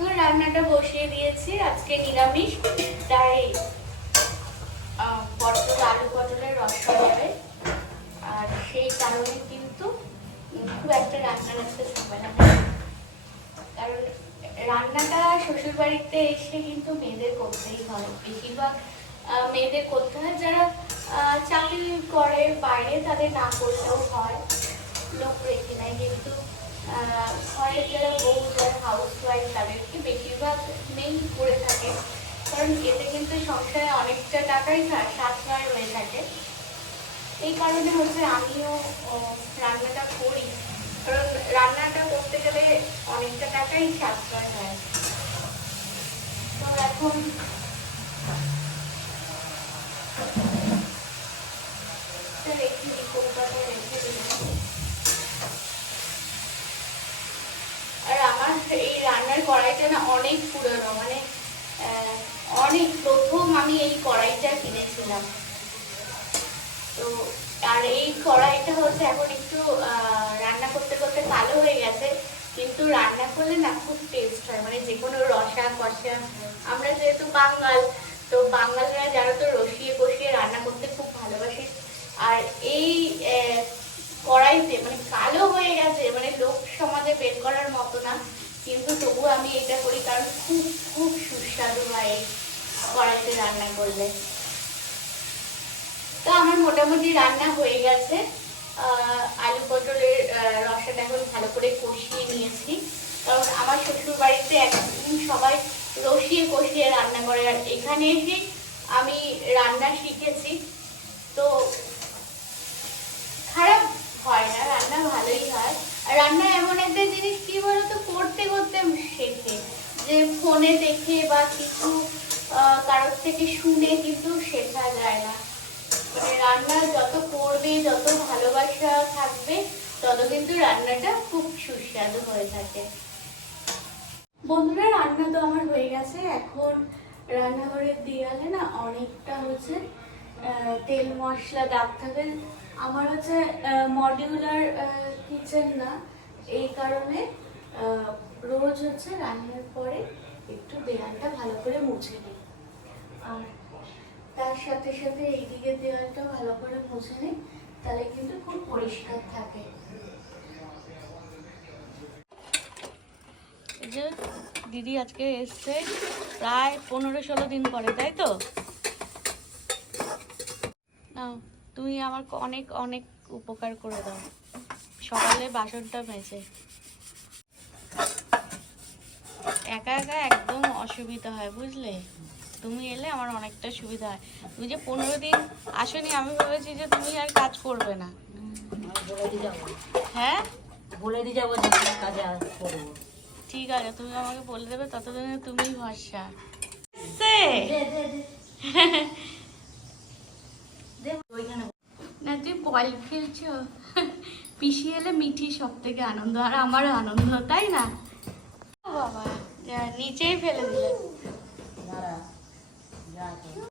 তো রান্নাটা বসিয়ে দিয়েছি। আজকে নিরামিষ, তাই পটল, আলু পটলের রসা হবে আর সেই কারণে কিন্তু খুব একটা রান্নার আজকে ঝামেলা নেই। কারণ রান্নাটা শ্বশুর বাড়িতে এসে কিন্তু মেয়েদের করতেই হয়। বেশিরভাগ মেয়েদের করতে হয়, যারা চাকরি করে বাইরে, তাদের না করলেও হয়। লোক রেখে নেয়, কিন্তু ঘরের যারা ওয়াইফ তাদেরকে বেশিরভাগ মেয়েই করে থাকে। কারণ এতে কিন্তু সংসারে অনেকটা টাকাই সাশ্রয় হয়ে থাকে। এই কারণে হচ্ছে আমিও রান্নাটা করি। কারণ রান্নাটা করতে গেলে অনেকটা টাকাই সাশ্রয় হয়। তো এখন এটা রেখে দিই কৌটাতে রেখে দিলাম আর আমার এই রান্নার কড়াইটা না অনেক পুরনো মানে অনেক প্রথম আমি এই কড়াইটা কিনেছিলাম। তো, আর এই কড়াইটা হচ্ছে এখন একটু রান্না করতে করতে কালো হয়ে গেছে, কিন্তু রান্না করলে না খুব টেস্ট হয় মানে যে কোনো রসা, কষা, আমরা যেহেতু বাঙাল, তো বাঙালরা যারা তো রসিয়ে কষিয়ে রান্না করতে খুব ভালোবাসে, আর এই কড়াইতে মানে কালো হয়ে গেছে মানে লোক সমাজে বের করার মতো না কিন্তু তবু আমি এটা করি কারণ খুব খুব সুস্বাদু হয় কড়াইতে রান্না করলে। তো আমার মোটামুটি রান্না হয়ে গেছে। আলু পটলের রসাটা এখন ভালো করে কষিয়ে নিয়েছি। কারণ আমার শ্বশুর বাড়িতে একদিন সবাই রসিয়ে কষিয়ে রান্না করে আর এখানে এসে আমি রান্না শিখেছি। তো খারাপ হয় না, রান্না ভালোই হয়। রান্না এমন একটা জিনিস কি বলতো করতে শেখে যে ফোনে দেখে বা কিছু কারোর থেকে শুনে কিন্তু শেখা যায় না। মানে রান্না যত করবে, যত ভালোবাসা থাকবে, তত কিন্তু রান্নাটা খুব সুস্বাদু হয়ে থাকে। বন্ধুরা, রান্না তো আমার হয়ে গেছে। এখন রান্নাঘরের দেয়ালে না অনেকটা হচ্ছে তেল মশলা দাগ থাকে আমার হচ্ছে মডিউলার কিচেন না। এই কারণে রোজ হচ্ছে রান্নার পরে একটু দেয়ালটা ভালো করে মুছে নিই। আর তার সাথে সাথে এইদিকে দেওয়ালটা ভালো করে মুছে নিই, তাহলে কিন্তু খুব পরিষ্কার থাকে। যে দিদি আজকে এসছে প্রায় পনেরো ষোলো দিন পরে, তাই তো? তুমি আমার অনেক অনেক উপকার করে দাও। সকালে বাসনটা মেজে একা একা একদম অসুবিধা হয়, বুঝলে? তুমি এলে আমার অনেকটা সুবিধা হয়। তুমি যে পনেরো দিন আসনি, আমি ভেবেছি যে তুমি আর কাজ করবে না। হ্যাঁ? বলে দিয়ে যাব কাজে ঠিক আছে, তুমি আমাকে বলে দেবে, ততদিনে তুমিই ভরসা। না, তুই বল খেলছো পিসি এলে মিঠি সব থেকে আনন্দ, আর আমারও আনন্দ, তাই না? বাবা। নিচেই ফেলে দিলে।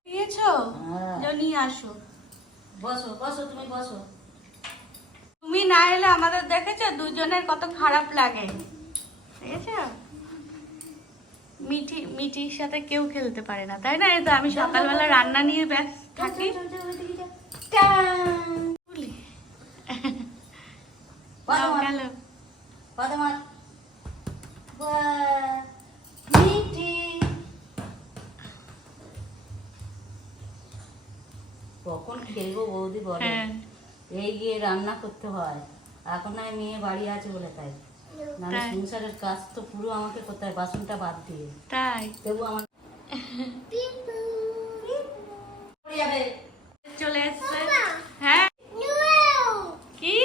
দিয়েছ হ্যাঁ। নিয়ে আসো। বসো বসো তুমি বসো। তুমি না এলে আমাদের দেখেছ? দুজনের কত খারাপ লাগে। দেখেছ? মিঠি মিঠির সাথে কেউ খেলতে পারে না তাই না? এই তো আমি সকালবেলা রান্না নিয়ে ব্যস্ত থাকি। গেল। কখন খেলব বৌদি বলে? হ্যাঁ। এই গিয়ে রান্না করতে হয়। এখন আমি মেয়ে বাড়ি আছে বলে তাই। নাহলে সংসারের কাজ তো পুরো আমাকে করতে হয় বাসনটা বাদ দিয়ে। তাই। তবু আমার যাবে চলে এসছে হ্যাঁ কি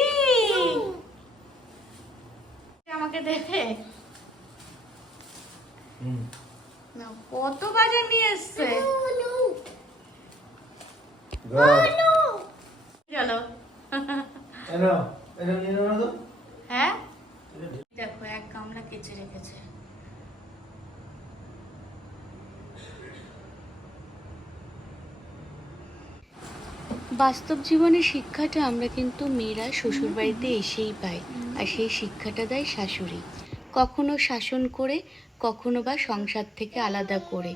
আমাকে দেখে না কত বাজার নিয়ে এসছে চলো। তো। হ্যাঁ? দেখো এক গামলা কেচে রেখেছে। বাস্তব জীবনে শিক্ষাটা আমরা কিন্তু মেয়েরা শ্বশুর বাড়িতে এসেই পাই আর সেই শিক্ষাটা দেয় শাশুড়ি। কখনো শাসন করে কখনো বা সংসার থেকে আলাদা করে।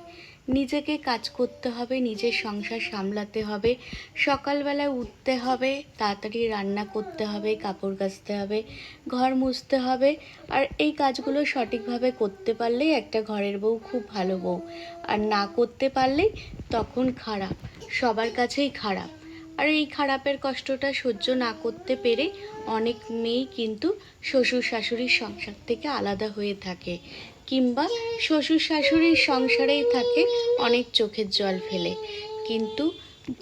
নিজেকে কাজ করতে হবে, নিজের সংসার সামলাতে হবে, সকালবেলায় উঠতে হবে, তাড়াতাড়ি রান্না করতে হবে, কাপড় কাচতে হবে, ঘর মুছতে হবে, আর এই কাজগুলো সঠিকভাবে করতে পারলেই একটা ঘরের বউ খুব ভালো বউ। আর না করতে পারলেই তখন খারাপ, সবার কাছেই খারাপ। আর এই খারাপের কষ্টটা সহ্য না করতে পেরে অনেক মেয়েই কিন্তু শ্বশুর শাশুড়ির সংসার থেকে আলাদা হয়ে থাকে। কিংবা শ্বশুর শাশুড়ির সংসারেই থাকে, অনেক চোখের জল ফেলে। কিন্তু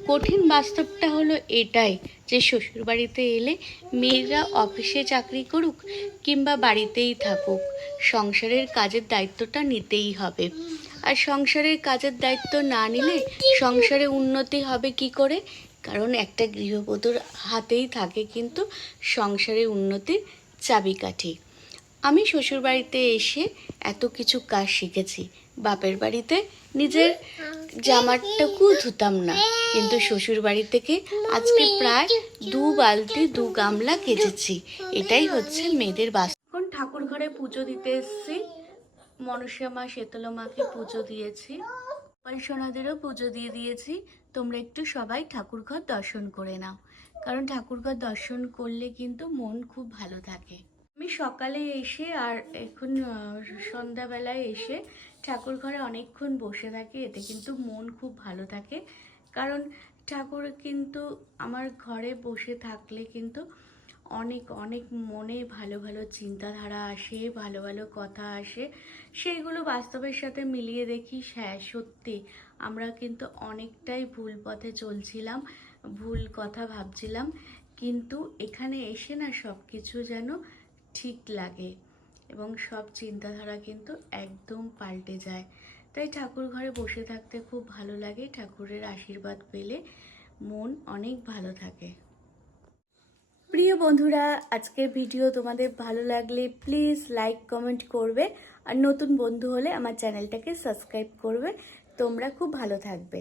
কঠিন বাস্তবটা হলো এটাই যে শ্বশুর বাড়িতে এলে মেয়েরা অফিসে চাকরি করুক কিংবা বাড়িতেই থাকুক, সংসারের কাজের দায়িত্বটা নিতেই হবে। আর সংসারের কাজের দায়িত্ব না নিলে সংসারে উন্নতি হবে কি করে? কারণ একটা গৃহবধূর হাতেই থাকে কিন্তু সংসারে উন্নতির চাবিকাঠি। আমি শ্বশুরবাড়িতে এসে এত কিছু কাজ শিখেছি। বাপের বাড়িতে নিজের জামারটুকু ধুতাম না। কিন্তু শ্বশুর বাড়ি থেকে আজকে প্রায় দু বালতি, দু গামলা কেচেছি। এটাই হচ্ছে মেয়েদের বাস এখন ঠাকুর ঘরে পুজো দিতে এসেছি। মনসা মা, শীতলা মাকে পুজো দিয়েছি। পরিসোনাদেরও পুজো দিয়ে দিয়েছি। তোমরা একটু সবাই ঠাকুর ঘর দর্শন করে নাও। কারণ ঠাকুর ঘর দর্শন করলে কিন্তু মন খুব ভালো থাকে। আমি সকালে এসে আর এখন সন্ধ্যাবেলায় এসে ঠাকুর ঘরে অনেকক্ষণ বসে থাকি, এতে কিন্তু মন খুব ভালো থাকে। কারণ ঠাকুর কিন্তু আমার ঘরে বসে থাকলে কিন্তু অনেক অনেক মনে ভালো ভালো চিন্তাধারা আসে, ভালো ভালো কথা আসে। সেইগুলো বাস্তবের সাথে মিলিয়ে দেখি হ্যাঁ সত্যি আমরা কিন্তু অনেকটাই ভুল পথে চলছিলাম, ভুল কথা ভাবছিলাম। কিন্তু এখানে এসে না সব কিছু যেন ঠিক লাগে এবং সব চিন্তাধারা কিন্তু একদম পাল্টে যায়। তাই ঠাকুর ঘরে বসে থাকতে খুব ভালো লাগে, ঠাকুরের আশীর্বাদ পেলে মন অনেক ভালো থাকে। প্রিয় বন্ধুরা, আজকের ভিডিও তোমাদের ভালো লাগলে প্লিজ লাইক কমেন্ট করবে আর নতুন বন্ধু হলে আমার চ্যানেলটাকে সাবস্ক্রাইব করবে। তোমরা খুব ভালো থাকবে।